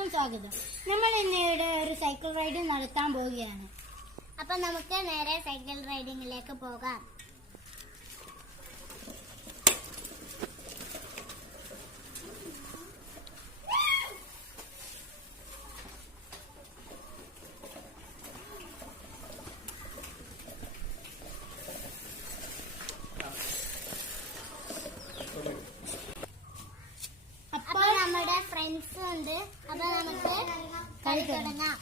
എല്ലാവർക്കും സ്വാഗതം. നമ്മൾ ഇന്നിവിടെ ഒരു സൈക്കിൾ റൈഡ് നടത്താൻ പോവുകയാണ്. അപ്പൊ നമുക്ക് നേരെ സൈക്കിൾ റൈഡിങ്ങിലേക്ക് പോകാം. അപ്പൊ നമ്മുടെ ഫ്രണ്ട്സ് ഉണ്ട്. അപ്പൊ നമുക്ക് കളി തുടങ്ങാം.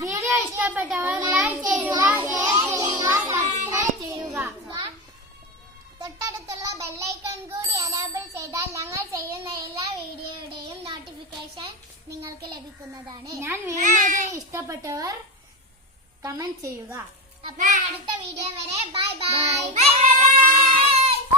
വീഡിയോ ഇഷ്ടപ്പെട്ടവർ ലൈക്ക് ചെയ്യുക, ഷെയർ ചെയ്യുക, സബ്സ്ക്രൈബ് ചെയ്യുക. തൊട്ടടുത്തുള്ള ബെല്ലൈക്കൺ കൂടി എനേബിൾ ചെയ്താൽ ഞങ്ങൾ ചെയ്യുന്ന എല്ലാ വീഡിയോയുടെയും നോട്ടിഫിക്കേഷൻ നിങ്ങൾക്ക് ലഭിക്കുന്നതാണ്. ഞാൻ വീഡിയോ ഇഷ്ടപ്പെട്ടവർ കമന്റ് ചെയ്യുക. അപ്പോൾ അടുത്ത വീഡിയോ വരെ ബൈ ബൈ.